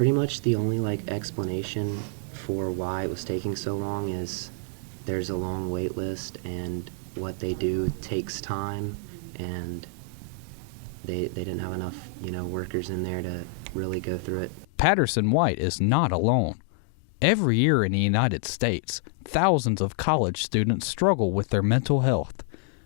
Pretty much the only explanation for why it was taking so long is there's a long wait list, and what they do takes time, and they didn't have enough, workers in there to really go through it. Patterson White is not alone. Every year in the United States, thousands of college students struggle with their mental health.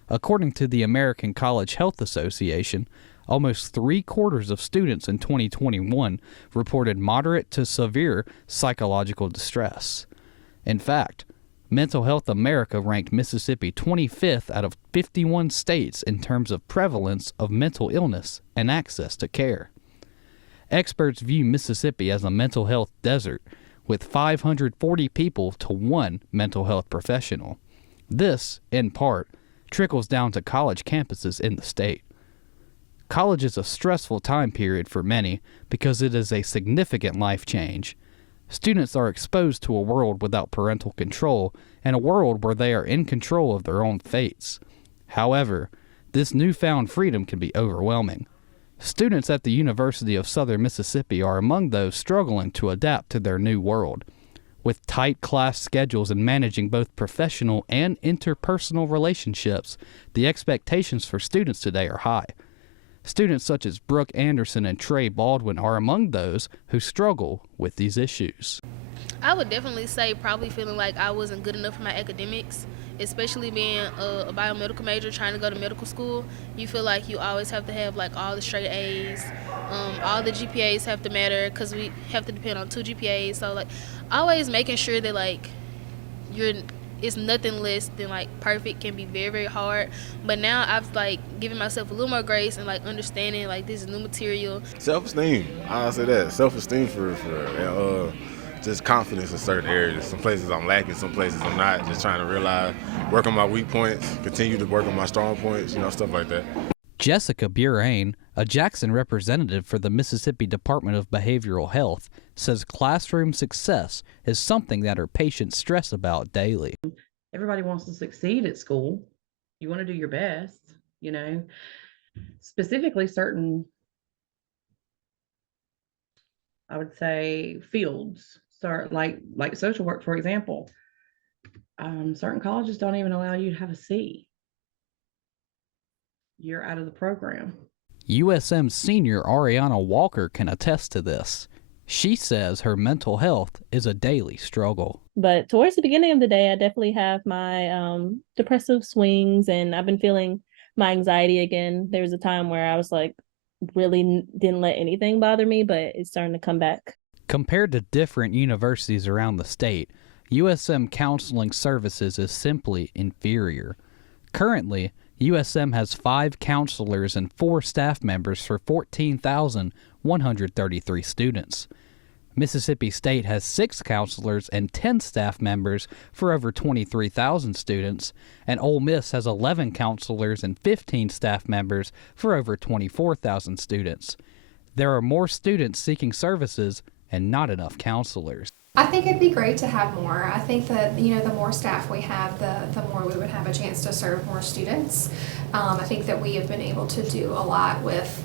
According to the American College Health Association, almost 3/4 of students in 2021 reported moderate to severe psychological distress. In fact, Mental Health America ranked Mississippi 25th out of 51 states in terms of prevalence of mental illness and access to care. Experts view Mississippi as a mental health desert, with 540 people to one mental health professional. This, in part, trickles down to college campuses in the state. College is a stressful time period for many because it is a significant life change. Students are exposed to a world without parental control and a world where they are in control of their own fates. However, this newfound freedom can be overwhelming. Students at the University of Southern Mississippi are among those struggling to adapt to their new world. With tight class schedules and managing both professional and interpersonal relationships, the expectations for students today are high. Students such as Brooke Anderson and Trey Baldwin are among those who struggle with these issues. I would definitely say probably feeling like I wasn't good enough for my academics, especially being a biomedical major trying to go to medical school. You feel like you always have to have all the straight A's. All the GPAs have to matter because we have to depend on 2 GPAs. So always making sure that it's nothing less than perfect can be very, very hard. But now I've given myself a little more grace and understanding this is new material. Self-esteem, I'll say that. Self-esteem for just confidence in certain areas. Some places I'm lacking, some places I'm not. Just trying to realize, work on my weak points, continue to work on my strong points, stuff like that. Jessica Burain, a Jackson representative for the Mississippi Department of Behavioral Health, says classroom success is something that her patients stress about daily. Everybody wants to succeed at school. You want to do your best, specifically certain, I would say, fields. Start like social work, for example. Certain colleges don't even allow you to have a C. You're out of the program. USM senior Ariana Walker can attest to this. She says her mental health is a daily struggle. But towards the beginning of the day, I definitely have my depressive swings, and I've been feeling my anxiety again. There was a time where I was really didn't let anything bother me, but it's starting to come back. Compared to different universities around the state, USM counseling services is simply inferior. Currently, USM has 5 counselors and 4 staff members for 14,133 students. Mississippi State has 6 counselors and 10 staff members for over 23,000 students, and Ole Miss has 11 counselors and 15 staff members for over 24,000 students. There are more students seeking services and not enough counselors. I think it'd be great to have more. I think that, the more staff we have, the more we would have a chance to serve more students. I think that we have been able to do a lot with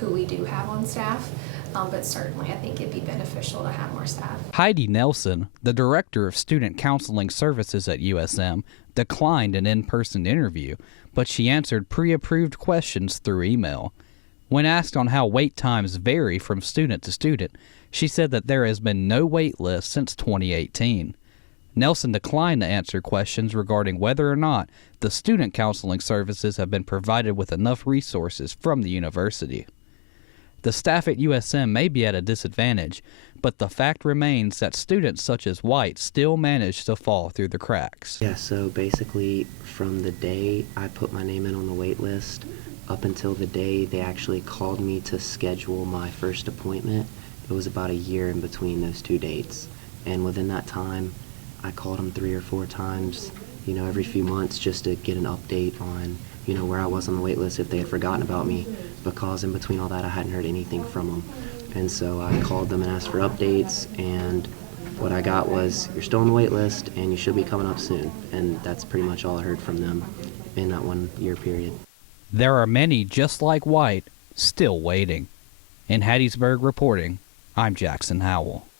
who we do have on staff, but certainly I think it'd be beneficial to have more staff. Heidi Nelson, the Director of Student Counseling Services at USM, declined an in-person interview, but she answered pre-approved questions through email. When asked on how wait times vary from student to student, she said that there has been no wait list since 2018. Nelson declined to answer questions regarding whether or not the student counseling services have been provided with enough resources from the university. The staff at USM may be at a disadvantage, but the fact remains that students such as White still manage to fall through the cracks. Yeah, so basically from the day I put my name in on the wait list up until the day they actually called me to schedule my first appointment, it was about a year in between those 2 dates. And within that time, I called them 3 or 4 times, every few months just to get an update on, where I was on the wait list, if they had forgotten about me, because in between all that I hadn't heard anything from them. And so I called them and asked for updates, and what I got was, you're still on the wait list and you should be coming up soon. And that's pretty much all I heard from them in that 1 year period. There are many just like White still waiting. In Hattiesburg reporting, I'm Jackson Howell.